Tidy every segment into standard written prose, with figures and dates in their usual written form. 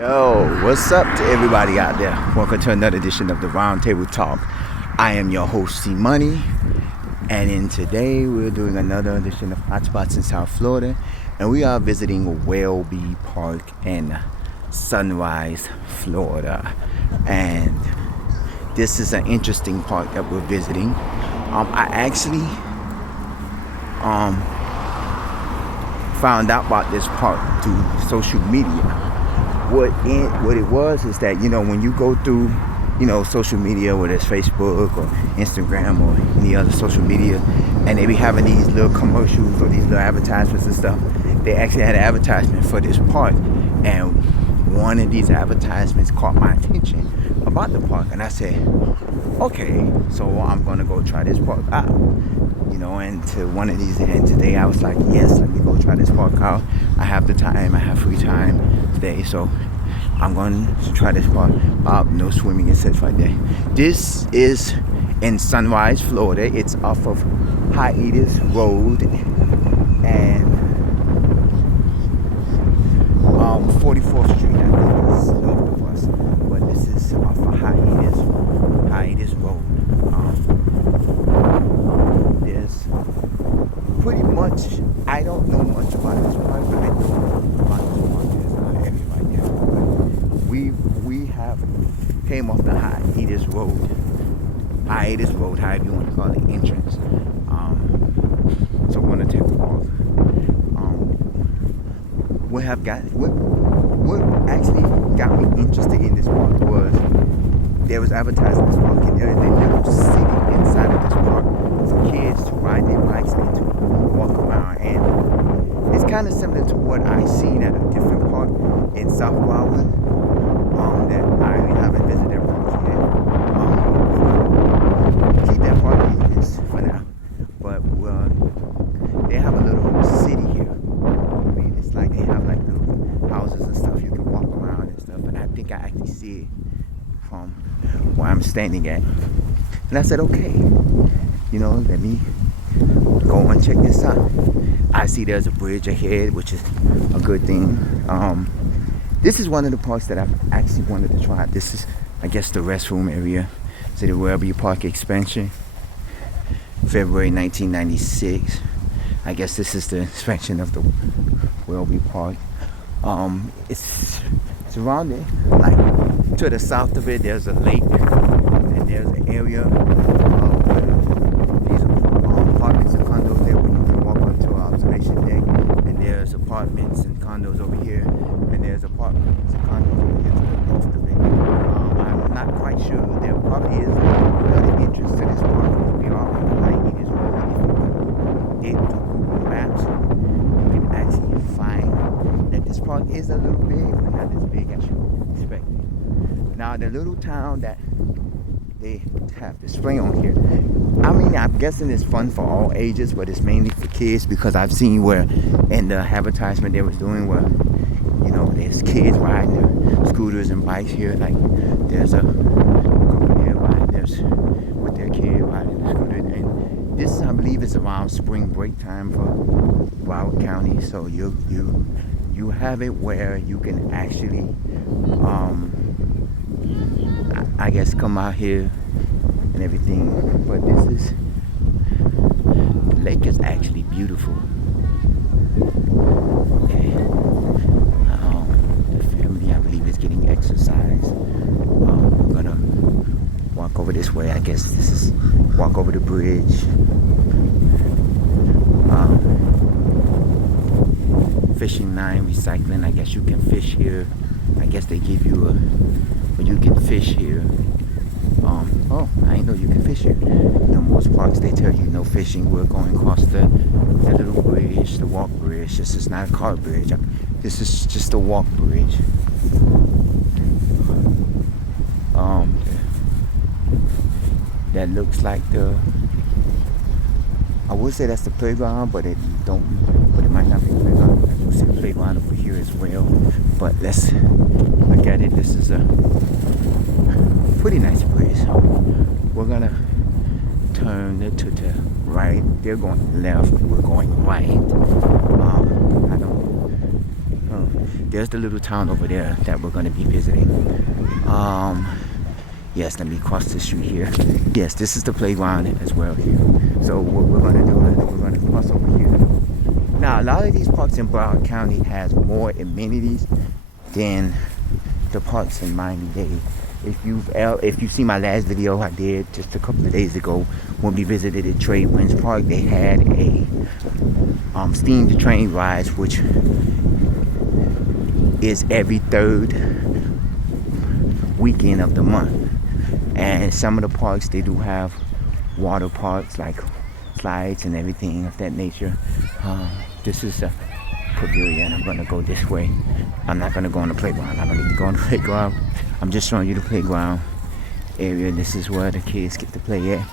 Yo, what's up to everybody out there? Welcome to another edition of the Roundtable Talk. I am your host, C Money, and in today we're doing another edition of Hotspots in South Florida, and we are visiting Welleby Park in Sunrise, Florida. And this is an interesting park that we're visiting. I actually found out about this park through social media. What it was is that, when you go through, social media, whether it's Facebook or Instagram or any other social media, and they be having these little commercials or these little advertisements and stuff, they actually had an advertisement for this park, and one of these advertisements caught my attention about the park, and I said, okay, so I'm gonna go try this park out, and to one of these, and today I was like, yes, let me go try this park out. I have the time, I have free time today, so I'm going to try this park out. No swimming and such right there. This is in Sunrise, Florida. It's off of Hiatus Road and 44th Street, I think is north of us, but this is off of Hiatus Road. There's pretty much, I don't know much about this park, but I know about this park. There's not an area right there. But we have came off the Hiatus Road, however you want to call it, entrance. So we're gonna take a walk. What actually got me interested in this park was there was advertising this park, and there is a little city inside of this park for kids to ride their bikes and to walk around. And it's kind of similar to what I seen at a different park in South Florida that I haven't visited parks yet. Keep that park in this for now. But they have a little city here. I mean, it's like they have like little houses and stuff you can walk around and stuff. And I think I actually see it from where I'm standing at. And I said, okay, let me go and check this out. I see there's a bridge ahead, which is a good thing. This is one of the parks that I've actually wanted to try. This is, I guess, the restroom area. So the Welleby Park expansion, February 1996. I guess this is the expansion of the Welleby Park. It's surrounded, like to the south of it, there's a lake, and there's an area where these apartments and condos there where you can walk up to an observation deck, and there's apartments and condos over here, and there's apartments and condos over here to the north of it. I'm not quite sure. There probably is another entrance to this park. We are on the Hiatus Road. If you put it through Google Maps, you can actually find that this park is a little big, but not as big as you expected. Now, the little town that they have display on here, I mean, I'm guessing it's fun for all ages, but it's mainly for kids, because I've seen where in the advertisement they was doing where, there's kids riding their scooters and bikes here. Like, there's a couple there riding with their kid riding the scooter. And this, I believe, is around spring break time for Broward County. So you have it where you can actually, I guess, come out here and everything. But the lake is actually beautiful. The family, I believe, is getting exercise. We're gonna walk over this way. I guess this is walk over the bridge. Fishing line, recycling. I guess you can fish here. I guess they give you you can fish here. I didn't know you can fish here. Most parks they tell you no fishing. We're going across the little bridge, the walk bridge. This is not a car bridge. This is just a walk bridge. That looks like I would say that's the playground, but it might not be the playground. I do see the playground over here as well. But let's look at it. This is a pretty nice place. We're gonna turn it to the right. They're going left. We're going right. I don't there's the little town over there that we're gonna be visiting. Yes, let me cross the street here. Yes, this is the playground as well here. So what we're gonna do is we're gonna cross over here. Now, a lot of these parks in Broward County has more amenities than the parks in Miami-Dade. If you see my last video I did just a couple of days ago when we visited the Trade Winds Park, they had a steamed train rides, which is every third weekend of the month. And some of the parks, they do have water parks like slides and everything of that nature. This is a pavilion. I'm gonna go this way. I'm not gonna go on the playground. I don't need to go on the playground. I'm just showing you the playground area. This is where the kids get to play at.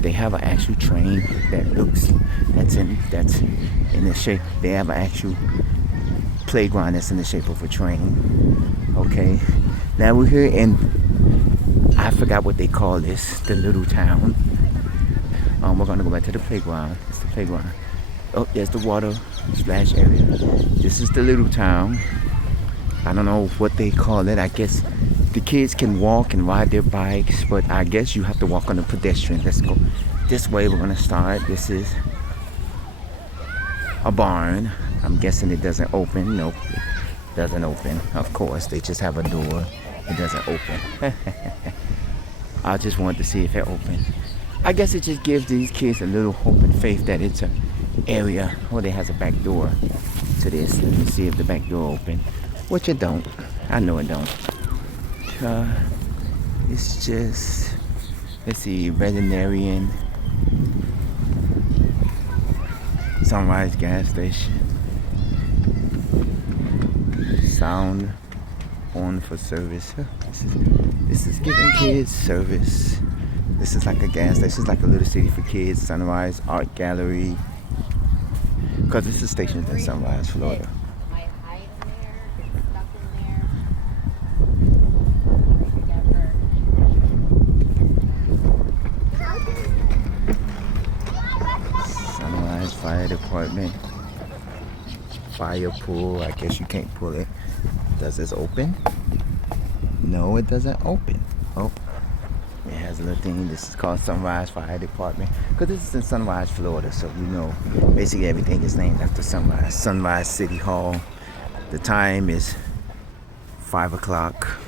They have an actual train that's in the shape. They have an actual playground that's in the shape of a train. Okay. Now we're here in, I forgot what they call this, the little town. We're gonna go back to the playground. It's the playground. Oh, there's the water splash area. This is the little town. I don't know what they call it. I guess the kids can walk and ride their bikes, but I guess you have to walk on the pedestrian. Let's go this way. We're gonna start. This is a barn. I'm guessing it doesn't open. Nope, it doesn't open. Of course, they just have a door. It doesn't open. I just wanted to see if it opened. I guess it just gives these kids a little hope and faith that it's an area. Oh, it has a back door to this. Let me see if the back door open. Which it don't. I know it don't. It's just, let's see, veterinarian, Sunrise gas station, sound on for service. This is giving kids service. This is like a gas station. This is like a little city for kids. Sunrise Art Gallery. Because this is stationed in Sunrise, Florida. Sunrise Fire Department. Fire pool. I guess you can't pull it. Does this open? No, it doesn't open. Oh. It has a little thing. This is called Sunrise Fire Department. Because this is in Sunrise, Florida. So you know, basically everything is named after Sunrise. Sunrise City Hall. The time is 5 o'clock.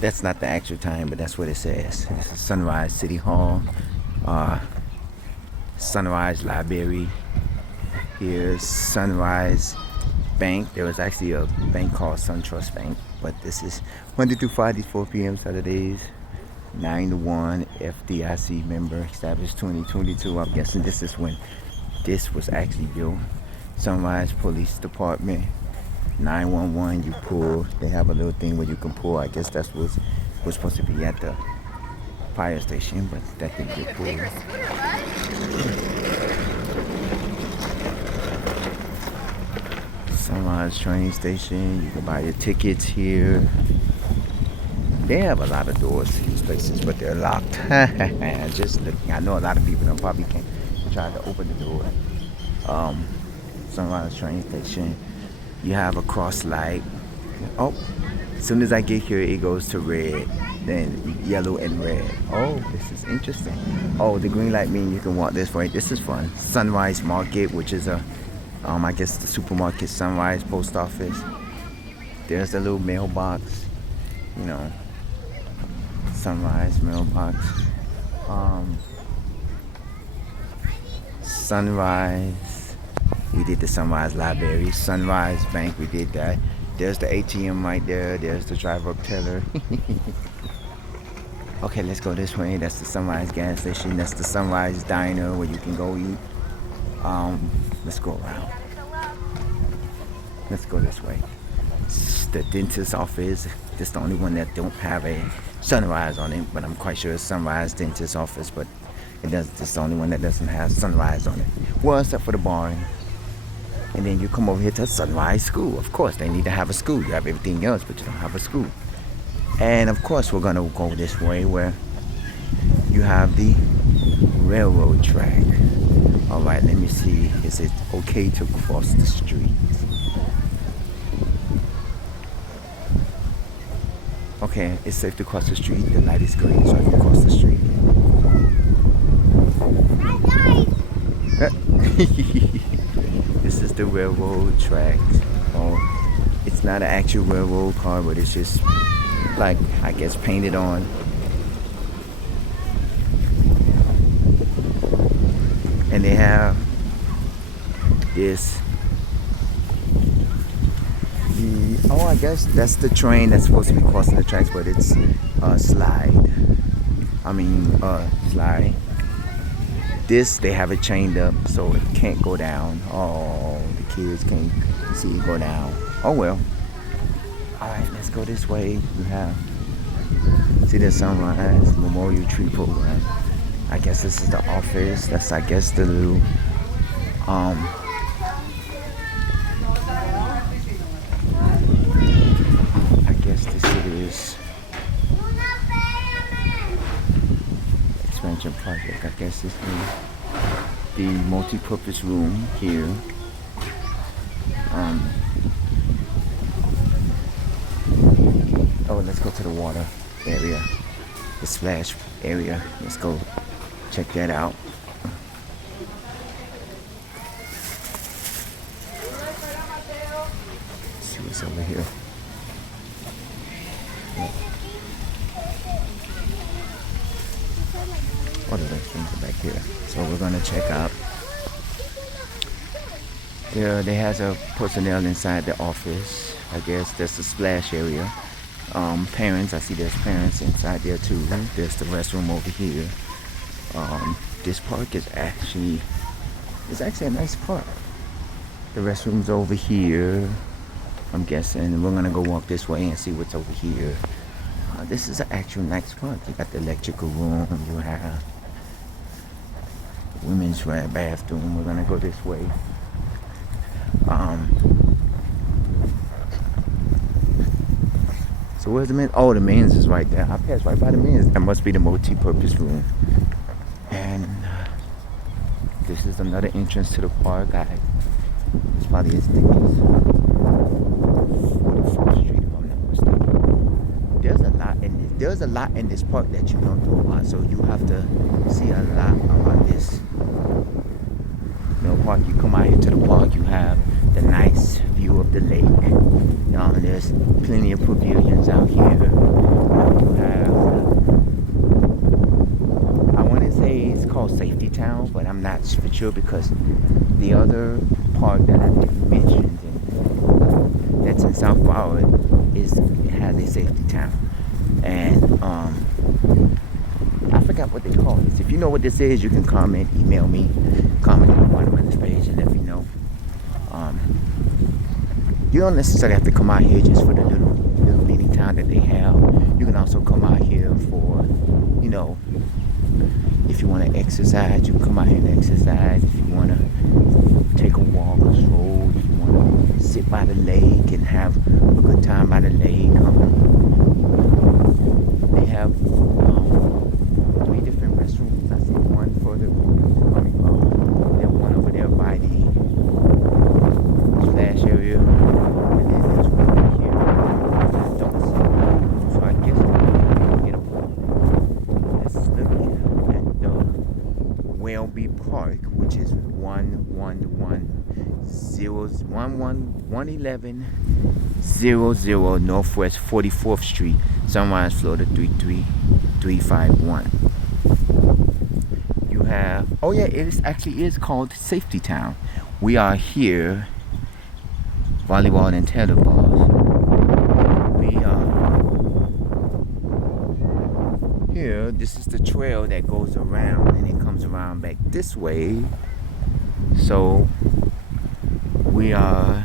That's not the actual time, but that's what it says. This is Sunrise City Hall. Sunrise Library. Here's Sunrise Bank. There was actually a bank called SunTrust Bank. But this is Monday through Friday, 4 p.m. Saturdays. 9 to 1, FDIC member, established 2022. I'm guessing this is when this was actually built. Sunrise Police Department, 911. You pull. They have a little thing where you can pull. I guess that's what's supposed to be at the fire station, but that didn't get pulled. Sunrise train station. You can buy your tickets here. They have a lot of doors to these places, but they're locked. Just looking. I know a lot of people don't probably can't try to open the door. Sunrise train station. You have a cross light. Oh, as soon as I get here, it goes to red, then yellow and red. Oh, this is interesting. Oh, the green light means you can walk this way. This is fun. Sunrise Market, which is I guess the supermarket. Sunrise Post Office. There's the little mailbox. You know. Sunrise mailbox. Sunrise. We did the Sunrise Library. Sunrise Bank. We did that. There's the ATM right there. There's the drive-up teller. Okay, let's go this way. That's the Sunrise gas station. That's the Sunrise Diner where you can go eat. Let's go around. Let's go this way. The dentist's office. This is the only one that don't have a Sunrise on it, but I'm quite sure it's Sunrise Dentist Office, but it's the only one that doesn't have Sunrise on it. Well, except for the barn. And then you come over here to Sunrise School. Of course, they need to have a school. You have everything else, but you don't have a school. And of course, we're gonna go this way where you have the railroad track. All right, let me see. Is it okay to cross the street? Okay, it's safe to cross the street. The light is green, so I can cross the street. This is the railroad track. Oh, it's not an actual railroad car, but it's just like, I guess, painted on. And they have this. Oh, I guess that's the train that's supposed to be crossing the tracks, but it's slide. Slide. This, they have it chained up so it can't go down. Oh, the kids can't see it go down. Oh well. Alright, let's go this way. You have, see the Sunrise Memorial Tree Program. I guess this is the office. That's, I guess, the little I guess this is expansion project. I guess this is the multi-purpose room here. Oh, let's go to the water area, the splash area. Let's go check that out. Let's see what's over here. Oh, the restrooms are back here. So we're gonna check out. There has a personnel inside the office. I guess that's the splash area. Parents, I see there's parents inside there too. There's the restroom over here. This park is actually a nice park. The restroom's over here, I'm guessing. We're gonna go walk this way and see what's over here. This is an actual nice park. You got the electrical room. You have women's bathroom. We're gonna go this way. So where's the men's? Oh, the men's is right there. I passed right by the men's. That must be the multi-purpose room. And this is another entrance to the park. It's probably as thick as 44th Street, if I'm not mistaken. There's a lot in this park that you don't know about. So you have to see a lot about this. Park. You come out here to the park, you have the nice view of the lake. There's plenty of pavilions out here. You have, I want to say it's called Safety Town, but I'm not for sure because the other park that I mentioned that's in South Broward has a safety town. And I forgot what they call this. If you know what this is, you can comment, email me, comment on the bottom of this page and let me know. You don't necessarily have to come out here just for the little mini town that they have. You can also come out here for, if you want to exercise, you can come out here and exercise. If you want to take a walk or stroll, if you want to sit by the lake and have a good time by the lake. They have 3 different restrooms. I see one further. There's one over there by the splash area, and then there's one over here that I don't see. So I guess let's look at the Welleby Park, which is 1100 Northwest 44th Street, Sunrise, Florida 33351. You have, oh yeah, it actually is called Safety Town. We are here, volleyball and tetherball. We are here. This is the trail that goes around and it comes around back this way. So we are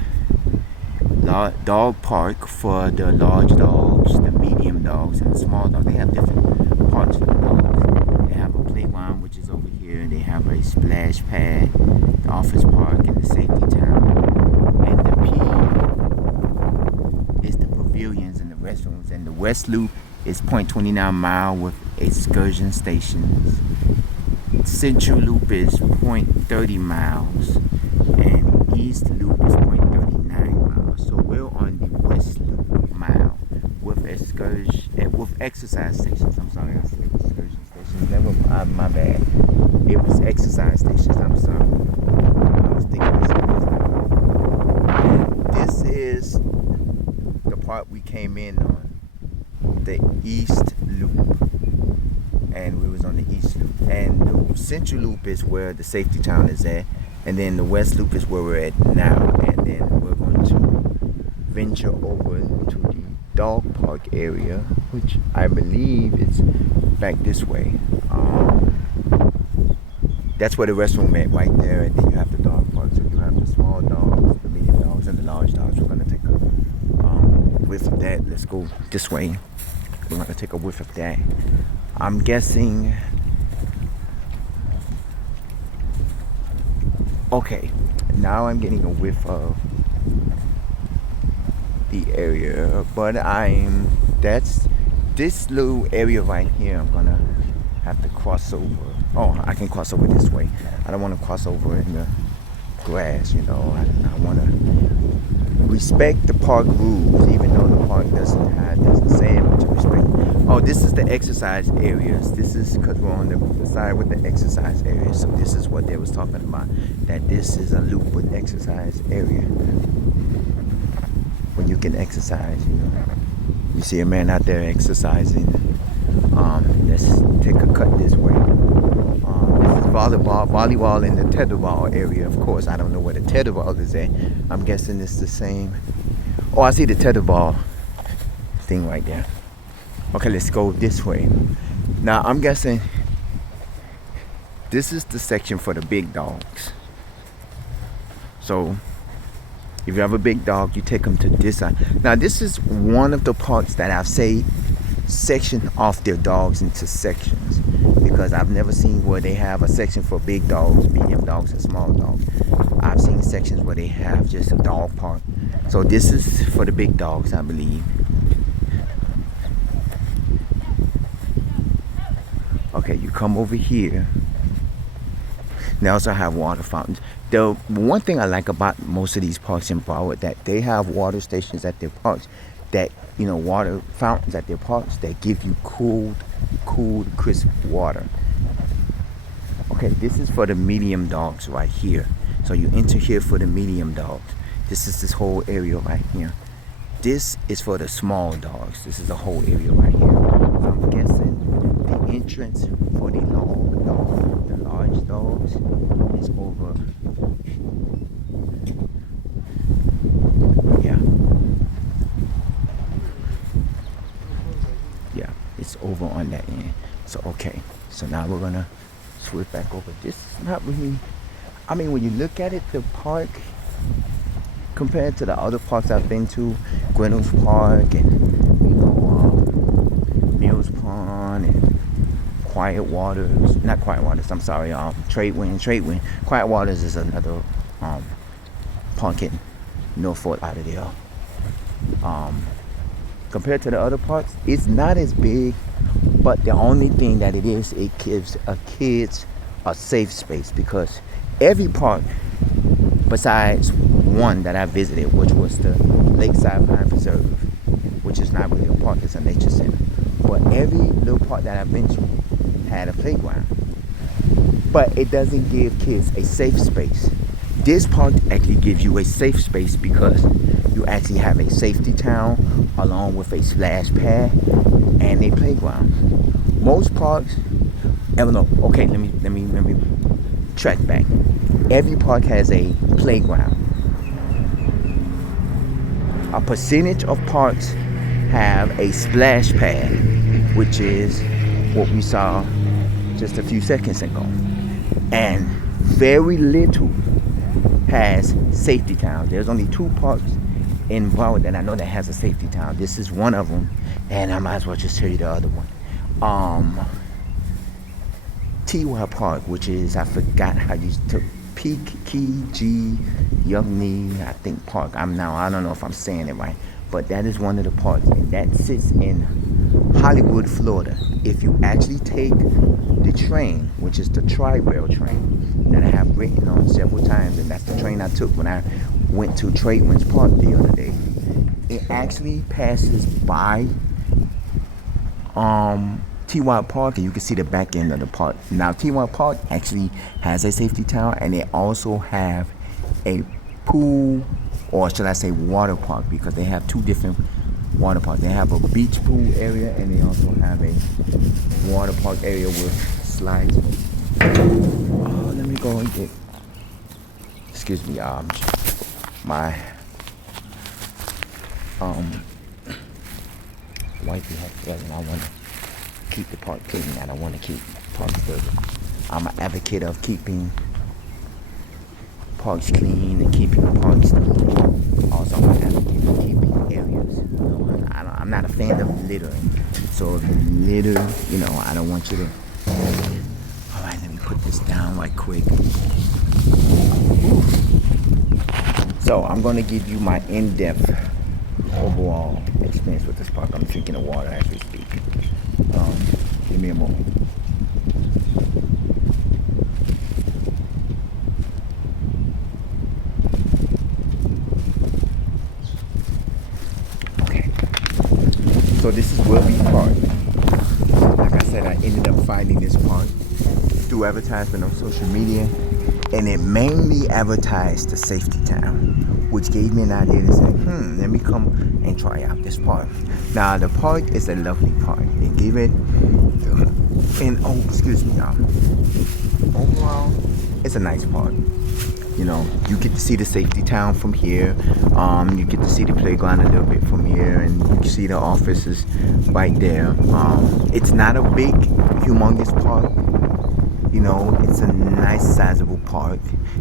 dog park for the large dogs, the medium dogs, and the small dogs. They have different parts for the dogs. They have a playground, which is over here. They have a splash pad, the office park, and the safety town. And the P is the pavilions and the restrooms. And the West Loop is 0.29 mile with excursion stations. Central Loop is 0.30 miles. And East Loop is 0.39 miles. So we're on the West Loop mile with excursion exercise stations. I'm sorry, I said excursion stations. Never mind, my bad. It was exercise stations. I'm sorry. I was thinking of something. This is the part we came in on, the East Loop, and we was on the East Loop. And the Central Loop is where the safety town is at, and then the West Loop is where we're at now. And then we're going to venture over to the dog park area, which I believe is back this way. That's where the restroom at, right there, and then you have the dog park. So you have the small dogs, the medium dogs, and the large dogs. We're gonna take a whiff of that. Let's go this way. We're gonna take a whiff of that. I'm guessing. Okay, now I'm getting a whiff of the area, but that's this little area right here. I'm gonna have to cross over. Oh, I can cross over this way. I don't want to cross over in the grass, you know. I want to respect the park rules, even though the park doesn't say it, but to respect. Oh, this is the exercise areas. This is because we're on the side with the exercise areas. So this is what they was talking about. That this is a loop with exercise area. When you can exercise, you know. You see a man out there exercising. Let's take a cut this way. This is volleyball in the tetherball area. Of course, I don't know where the tetherball is at. I'm guessing it's the same. Oh, I see the tetherball thing right there. Okay, let's go this way. Now, I'm guessing this is the section for the big dogs. So, if you have a big dog, you take them to this side. Now, this is one of the parks that I've section off their dogs into sections, because I've never seen where they have a section for big dogs, medium dogs, and small dogs. I've seen sections where they have just a dog park. So this is for the big dogs, I believe. Okay, you come over here. They also have water fountains. The one thing I like about most of these parks in Broward, that they have water stations at their parks, that, you know, water fountains at their parks that give you cool, crisp water. Okay, this is for the medium dogs right here. So you enter here for the medium dogs. This is this whole area right here. This is for the small dogs. This is the whole area right here. So I'm guessing the entrance for the large dogs is over. Yeah, it's over on that end. So okay, so now we're gonna switch back over. This is not really, I mean, when you look at it, the park compared to the other parks I've been to, Grinnell's Park and, you know, Mills Pond and Quiet Waters, not Quiet Waters, I'm sorry, Trade Wind. Quiet Waters is another park in North Fort Lauderdale. Compared to the other parks, it's not as big, but the only thing that it is, it gives kids a safe space, because every park besides one that I visited, which was the Lakeside Pine Preserve, which is not really a park, it's a nature center, but every little park that I've been to had a playground, but it doesn't give kids a safe space. This park actually gives you a safe space, because you actually have a safety town along with a splash pad and a playground. Most parks, okay, let me track back. Every park has a playground. A percentage of parks have a splash pad, which is what we saw just a few seconds ago, and very little has safety towns. There's only 2 parks in Broward that I know that has a safety town. This is one of them, and I might as well just tell you the other one. T.Y. Park, which is, I forgot how you took PKG Youngny, I think, Park. I don't know if I'm saying it right, but that is one of the parks, and that sits in Hollywood, Florida. If you actually take the train, which is the Tri-Rail train that I have written on several times, and that's the train I took when I went to Tradewinds Park the other day, it actually passes by T-Y Park, and you can see the back end of the park. Now, T-Y Park actually has a safety tower, and they also have a pool, or should I say water park, because they have two different water parks. They have a beach pool area, and they also have a water park area with slides. Oh, let me go and get, excuse me, my wifey has together, and I want to keep the park clean. I don't want to keep parks dirty. I'm an advocate of keeping parks clean and keeping parks clean. Also, I'm an advocate of keeping areas. You know, I'm not a fan of littering. So if you litter, you know, I don't want you to. All right, let me put this down right quick. Ooh. So I'm gonna give you my in-depth overall experience with this park. I'm drinking the water as we speak. Give me a moment. Okay. So this is Welleby Park. Like I said, I ended up finding this park through advertisement on social media, and it mainly advertised the safety town, which gave me an idea to say, let me come and try out this park. Now, the park is a lovely park. They give it, and oh, excuse me, y'all. Overall, it's a nice park. You know, you get to see the safety town from here. You get to see the playground a little bit from here, and you can see the offices right there. It's not a big, humongous park. You know, it's a nice sizable park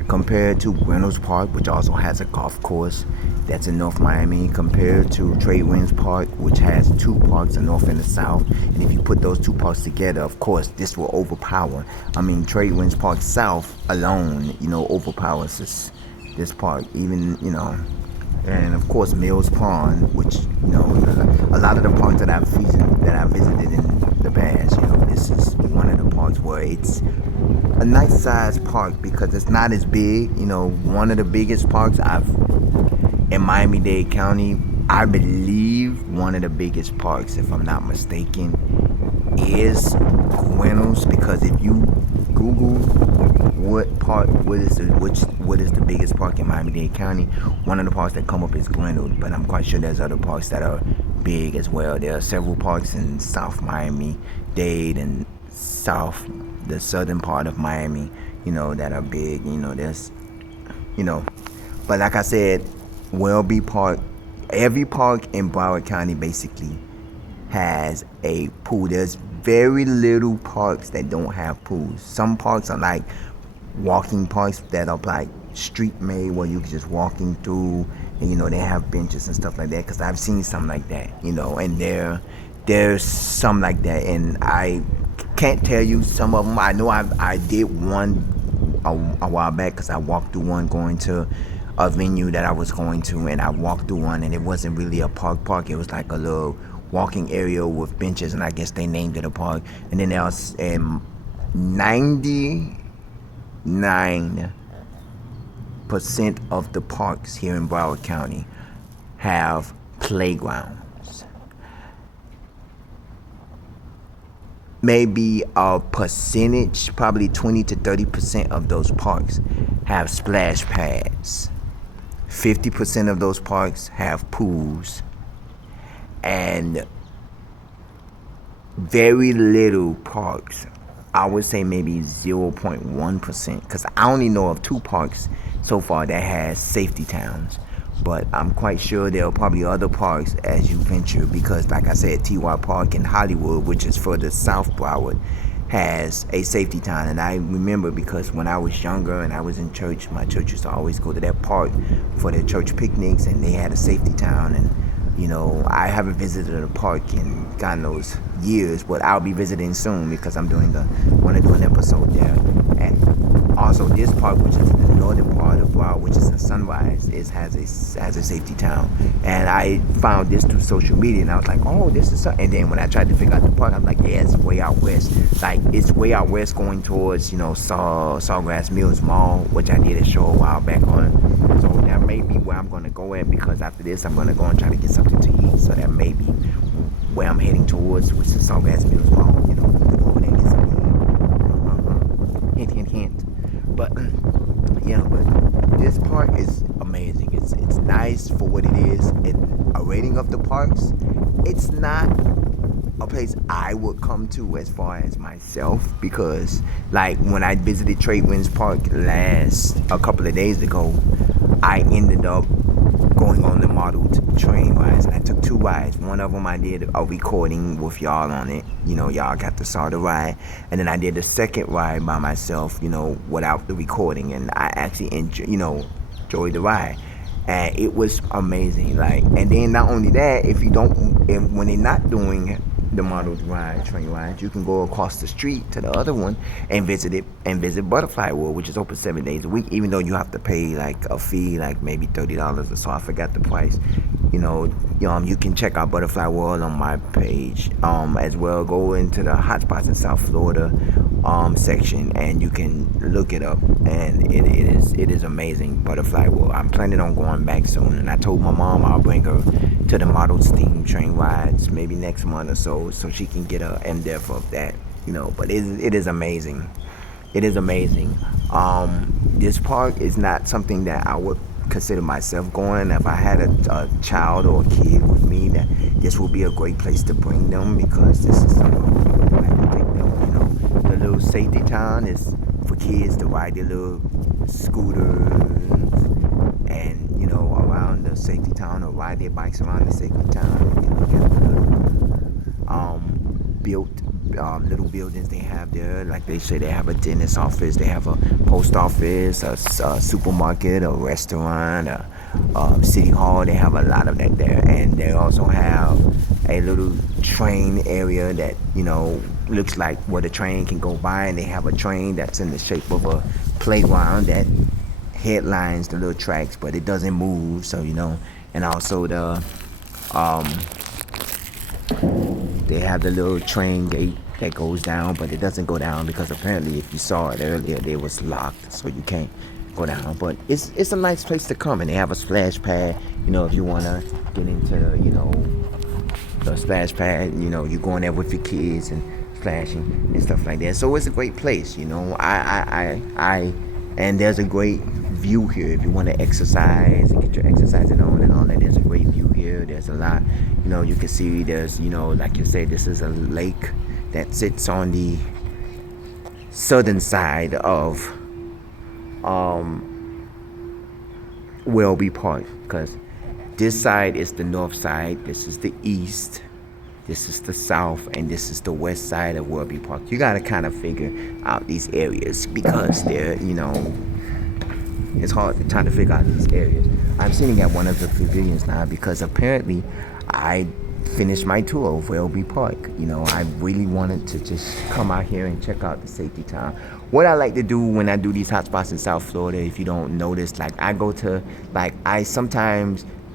compared to Reynolds Park, which also has a golf course that's in North Miami, compared to Trade Winds Park, which has two parks, the north and the south. And if you put those two parks together, of course, this will overpower. I mean, Trade Winds Park South alone, you know, overpowers this park. Even, you know, and of course Mills Pond, which, you know, a lot of the parks that I've visited in the past, you know, this is one of the parks where it's a nice sized park because it's not as big. You know, one of the biggest parks in Miami-Dade County, I believe one of the biggest parks, if I'm not mistaken, is Reynolds, because if you Google what is the biggest park in Miami-Dade County, one of the parks that come up is Reynolds, but I'm quite sure there's other parks that are big as well. There are several parks in South Miami-Dade and the southern part of Miami, you know, that are big. You know, there's, you know, but like I said, Welleby Park, every park in Broward County basically has a pool. There's very little parks that don't have pools. Some parks are like walking parks that are like street made, where you can just walking through, and you know, they have benches and stuff like that, because I've seen some like that, you know, and there's some like that, and I can't tell you some of them. I know I did one a while back, because I walked through one going to a venue that I was going to, and I walked through one, and it wasn't really a park. It was like a little walking area with benches, and I guess they named it a park. And then there was 99% of the parks here in Broward County have playgrounds. Maybe a percentage, probably 20 to 30% of those parks have splash pads. 50% of those parks have pools, and very little parks, I would say maybe 0.1%, because I only know of two parks so far that has safety towns, but I'm quite sure there are probably other parks as you venture, because like I said, T.Y. Park in Hollywood, which is further south Broward, has a safety town. And I remember, because when I was younger and I was in church, my church used to always go to that park for their church picnics, and they had a safety town. And you know, I haven't visited a park in God knows years, but I'll be visiting soon, because I'm want to do an episode there. And also this park, which is in the northern part of Broward, which is in Sunrise, has a safety town. And I found this through social media, and I was like, oh, this is something. And then when I tried to figure out the park, I'm like, yeah, it's way out west. Like, it's way out west, going towards, you know, Sawgrass Mills Mall, which I did a show a while back on. So that may be where I'm going to go at, because after this I'm going to go and try to get something to eat. So that may be where I'm heading towards, which is Sawgrass Mills Mall. You know, go over there and get some weed. Hint, hint, hint. But yeah, but this park is amazing. It's nice for what it is. A rating of the parks, it's not a place I would come to as far as myself, because like when I visited Trade Winds Park a couple of days ago, I ended up going on the modeled train rides, and I took two rides. One of them I did a recording with y'all on it, you know, y'all got to saw the ride, and then I did the second ride by myself, you know, without the recording, and I actually enjoyed the ride. And it was amazing. Like, and then not only that, when they're not doing the modeled train rides, you can go across the street to the other one and visit Butterfly World, which is open 7 days a week, even though you have to pay like a fee, like maybe $30 or so. I forgot the price. You can check out Butterfly World on my page. As well, go into the hotspots in South Florida section, and you can look it up. And it is amazing, Butterfly World. I'm planning on going back soon, and I told my mom I'll bring her to the model steam train rides maybe next month or so she can get a in-depth of that. But it is amazing. It is amazing. This park is not something that I would consider myself going. If I had a child or a kid with me, that this would be a great place to bring them, because this is somewhere we would like to take them. The little safety town is for kids to ride their little scooters, and around the safety town, or ride their bikes around the safety town. You can look at the little built little buildings they have there. Like they say, they have a dentist office, they have a post office, a supermarket, a restaurant, a city hall. They have a lot of that there, and they also have a little train area that looks like where the train can go by, and they have a train that's in the shape of a playground that headlines the little tracks, but it doesn't move. So and also they have the little train gate that goes down, but it doesn't go down because apparently, if you saw it earlier, it was locked, so you can't go down. But it's a nice place to come, and they have a splash pad. If you wanna get into the splash pad, you go in there with your kids and splashing and stuff like that. So it's a great place. And there's a great view here if you want to exercise and get your exercising on and all that. There's a great view here. There's a lot, you can see. There's, like you say, this is a lake that sits on the southern side of Welleby Park, because this side is the north side, this is the east, this is the south, and this is the west side of Welleby Park. You got to kind of figure out these areas, because they're, it's hard to try to figure out these areas. I'm sitting at one of the pavilions now because apparently I finished my tour of Welleby Park. I really wanted to just come out here and check out the safety town. What I like to do when I do these hotspots in South Florida, if you don't notice, like I go to,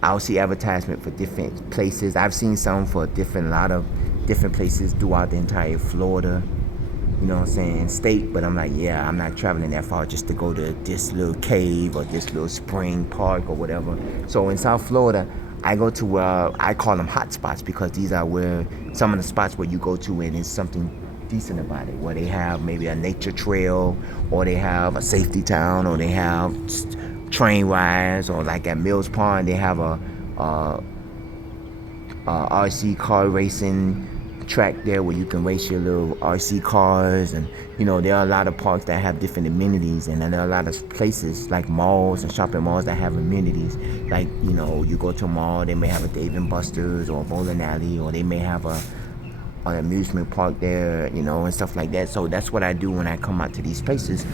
I'll see advertisement for different places. I've seen some for a lot of different places throughout the entire Florida, state. But I'm like, yeah, I'm not traveling that far just to go to this little cave or this little spring park or whatever. So in South Florida, I go to where I call them hotspots, because these are where some of the spots where you go to and there's something decent about it, where they have maybe a nature trail, or they have a safety town, or they have train rides, or like at Mills Pond they have a RC car racing track there where you can race your little RC cars. And there are a lot of parks that have different amenities, and then there are a lot of places like malls and shopping malls that have amenities. Like you go to a mall, they may have a Dave and Buster's or a bowling alley, or they may have an amusement park there, and stuff like that. So that's what I do when I come out to these places,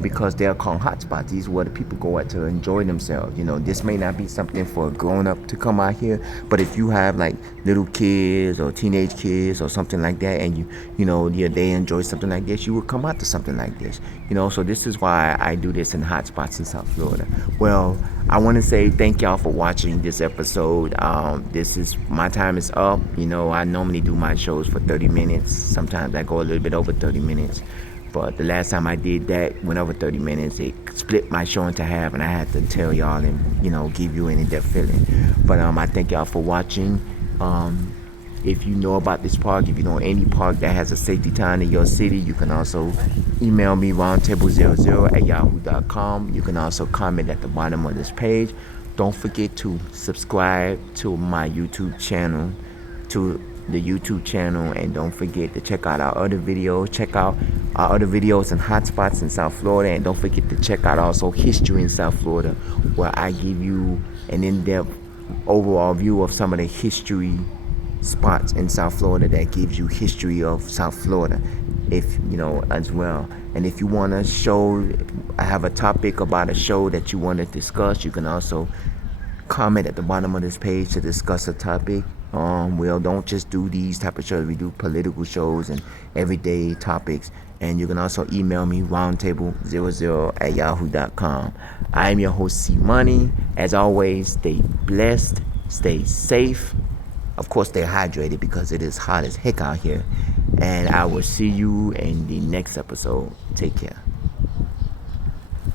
because they're called hotspots. These are where the people go out to enjoy themselves. This may not be something for a grown-up to come out here, but if you have like little kids or teenage kids or something like that, and they enjoy something like this, you would come out to something like this. So this is why I do this in hotspots in South Florida. Well, I want to say thank y'all for watching this episode. My time is up. I normally do my shows for 30 minutes. Sometimes I go a little bit over 30 minutes. But the last time I did that, went over 30 minutes, it split my show into half, and I had to tell y'all and, give you an in-depth feeling. But I thank y'all for watching. If you know about this park, if you know any park that has a safety time in your city, you can also email me roundtable00@yahoo.com. You can also comment at the bottom of this page. Don't forget to subscribe to my YouTube channel, to the YouTube channel, and don't forget to check out our other videos. Check out our other videos and hotspots in South Florida, and don't forget to check out also history in South Florida, where I give you an in-depth overall view of some of the history spots in South Florida that gives you history of South Florida, if you know, as well. And if you want to show, I have a topic about a show that you want to discuss, you can also comment at the bottom of this page to discuss a topic. Well, don't just do these type of shows. We do political shows and everyday topics. And you can also email me roundtable00@yahoo.com. I am your host, C Money. As always, stay blessed, stay safe. Of course, stay hydrated because it is hot as heck out here. And I will see you in the next episode. Take care.